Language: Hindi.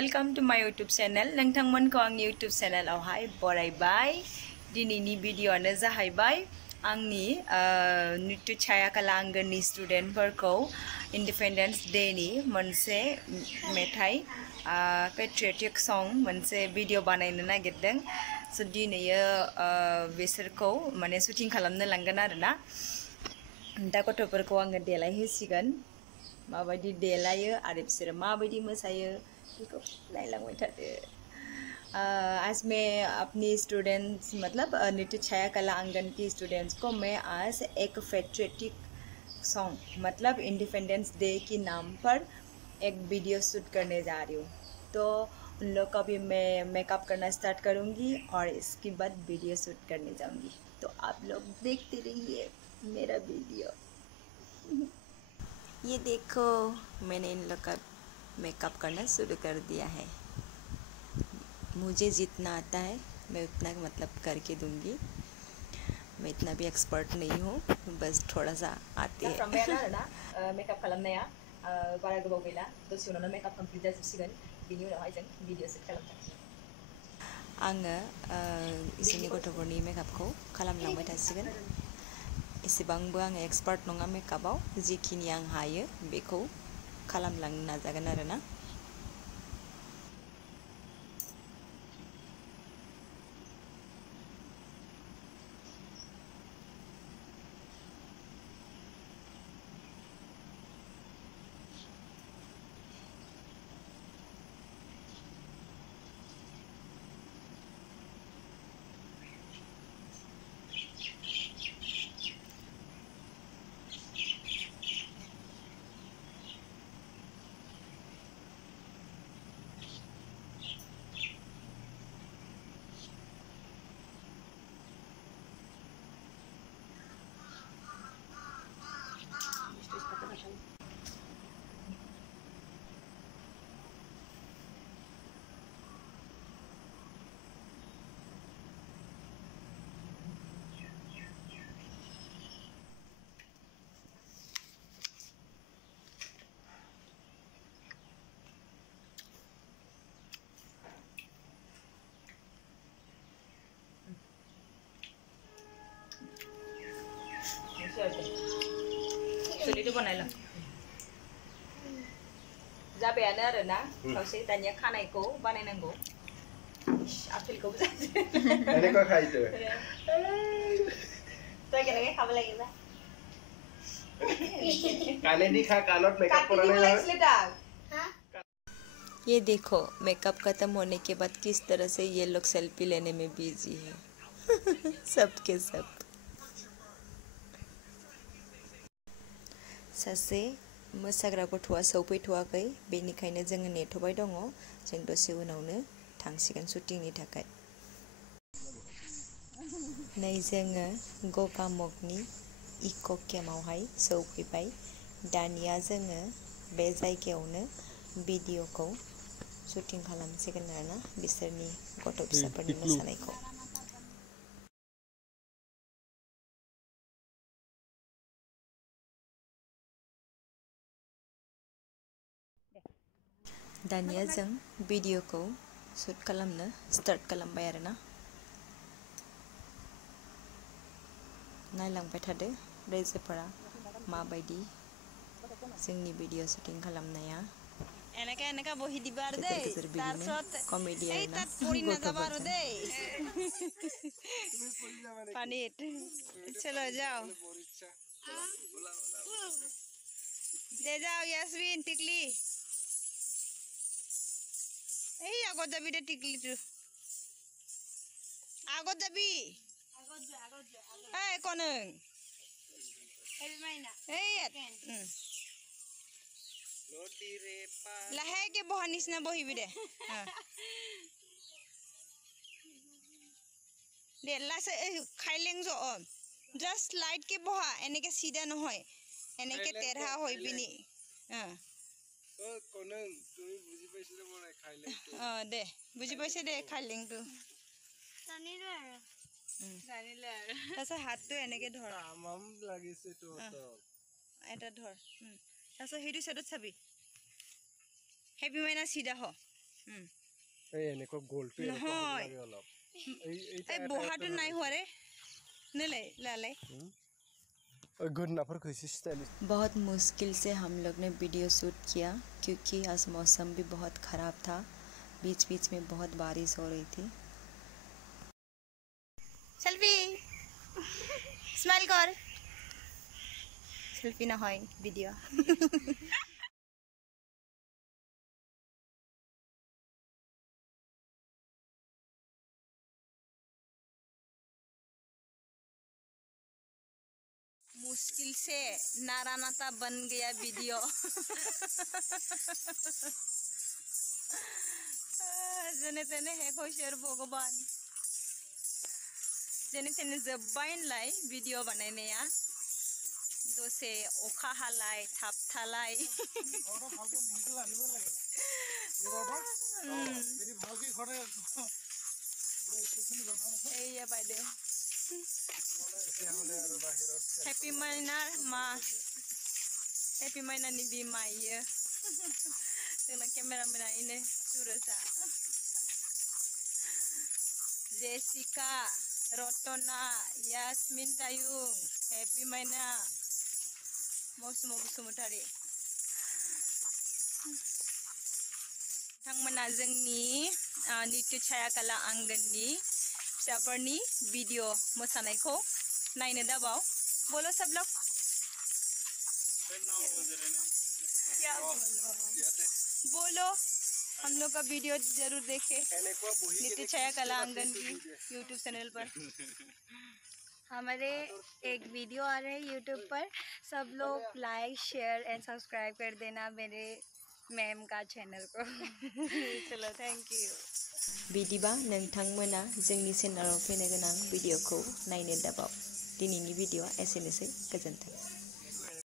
Welcome to my YouTube channel. नोंथांमोनखौ आंनि YouTube चेनेलावहाय बरायबाय। दिनैनि भिडिअ'आनो जाहैबाय आंनि नित्य छाया कला आंगननि स्टुडेन्टफोरखौ इन्डिपेन्डेन्स डेनि मोनसे मेथाइ पेट्रियटिक सं मोनसे भिडिअ बानायनो नागिरदों। स' दिनैयो बिसोरखौ माने शुटिं खालामनो लांगोन आरोना। दा गथ'फोरखौ आङो देलायहोसिगोन। माबायदि देलायो आरो बिसोरो माबायदि मोसायो बेखौ नायलांबाय थादो। आज मैं अपनी स्टूडेंट्स मतलब नित्य छाया कला आंगन की स्टूडेंट्स को मैं आज एक पेट्रियटिक सॉन्ग मतलब इंडिपेंडेंस डे के नाम पर एक वीडियो शूट करने जा रही हूँ। तो उन लोग का भी मैं मेकअप करना स्टार्ट करूँगी और इसके बाद वीडियो शूट करने जाऊँगी। तो आप लोग देखते रहिए मेरा वीडियो। ये देखो मैंने इन लोग का मेकअप करना शुरू कर दिया है। मुझे जितना आता है मैं उतना मतलब करके दूंगी। मैं इतना भी एक्सपर्ट नहीं हूँ, बस थोड़ा सा आती है। मेकअप खालामनाया बारा गोबाव गैला, दसे उनावनो मेकअप कमप्लिट जाजोबसिगोन। बिनि उनावहाय जों भिडिअ शुट खालामगोन। आङो इसोरनि गथ'फोरनि मेकअपखौ खालामलांबाय थासिगोन। एसेबांबो आङो एक्सपार्ट नङा मेकआपाव, जिखिनि आं हायो बेखौ खालामलांनो नाजागोन आरोना। सुलिखौ बानायला जाबायानो आरोना। खावसे दानिया खानायखौ बानायनांगौ। आपेलखौबो जाजोब এনেকৈ খাইছো তই কেনেকৈ খাব লাগিব कालेदी खा कानत मेकअप कराने ये देखो मेकअप खत्म होने के बाद किस तरह से ये लोग सेल्फी लेने में बिजी है। सबके सब सासे मोसाग्रा गथ'आ सौफैथ'वाखै, बेनिखायनो जोङो नेथ'बाय दङ। जों दसे उनावनो थांसिगोन शुटिंनि थाखाय। नै जोङो गगामुगनि इक' केम्पआवहाय सौफैबाय। दानिया जोङो बे जायगायावनो भिडिअखौ शुटिं खालामसिगोन आरोना बिसोरनि गथ' फिसाफोरनि मोसानायखौ। दानिया जों भिडिअखौ शूट खालामनो स्टार्ट खालामबाय आरोना। नायलांबाय थादो रायजोफोरा माबायदि जोंनि भिडिअ शुटिं खालामनाया। এনেকা এনেকা বহি দিবা আৰু দেই, তাৰপিছত কমেডি এই তাত পৰি নাযাবা আৰু দেই পানীত। চলো যাও দে যাও ইয়াসমিন টিকলি। এই আগত যাবি দে টিকলিটো, আগত যাবি। এই কনং লাহেকে বহা নিচিনা বহিবি দে। দে লাছে খাইলেং জ জাষ্ট লাইটকে বহা, এনেকে চিধা নহয়, এনেকে তেৰহা হৈ পিনি। দে বুজি পাইছে দে খাইলেংটো। তাৰপিছত হাতটো এনেকে ধৰ, এটা ধৰ। তাৰপিছত সেইটো চাইডত চাবি, হেভি মাইনা চিধা হ। এই এনেকুৱা গোলটো এনেকুৱা হ'ব লাগে অলপ এই বহাটো নাই হোৱাৰে নেলে লালে गन्नाफोरखौ एसे स्टाइलिश। बहुत मुश्किल से हम लोग ने वीडियो शूट किया क्योंकि आज मौसम भी बहुत ख़राब था, बीच बीच में बहुत बारिश हो रही थी। सेल्फी स्माइल कर सेल्फी ना হয় वीडियो मुश्किल से नारा नाता बन गया वीडियो जेने तेने है खुशर भगवान जेने तेने जोब्बायनलाय वीडियो बानायनाया दसे अखा हालाय थाबथालाय एया बायदेव हैप्पी माइना मा हैप्पी माइना नि बिमा इयो जोंना केमेरामेना इनो सुरसा जेसिका रतना यास्मिन तायुं हैप्पी माइना मौसुम बसुमतारी बिथांमोना जोंनि नित्य छाया कला आंगननि फिसाफोरनि वीडियो मोसानायखौ नायनो दाबाव बोलो सब लोग बोलो हम लोग का वीडियो जरूर देखें नित्य छाया कला आंगन की यूट्यूब चैनल पर हमारे एक वीडियो आ रहे हैं यूट्यूब पर सब लोग लाइक शेयर एंड सब्सक्राइब कर देना मेरे मैम का चैनल को चलो थैंक यू बिदिबा नोंथांमोना जोंनि चेनेलाव फैनो गोनां भिडिअखौ नायनो दाबाव दिनैनि भिडिअआ एसेनोसै गोजोन्थों।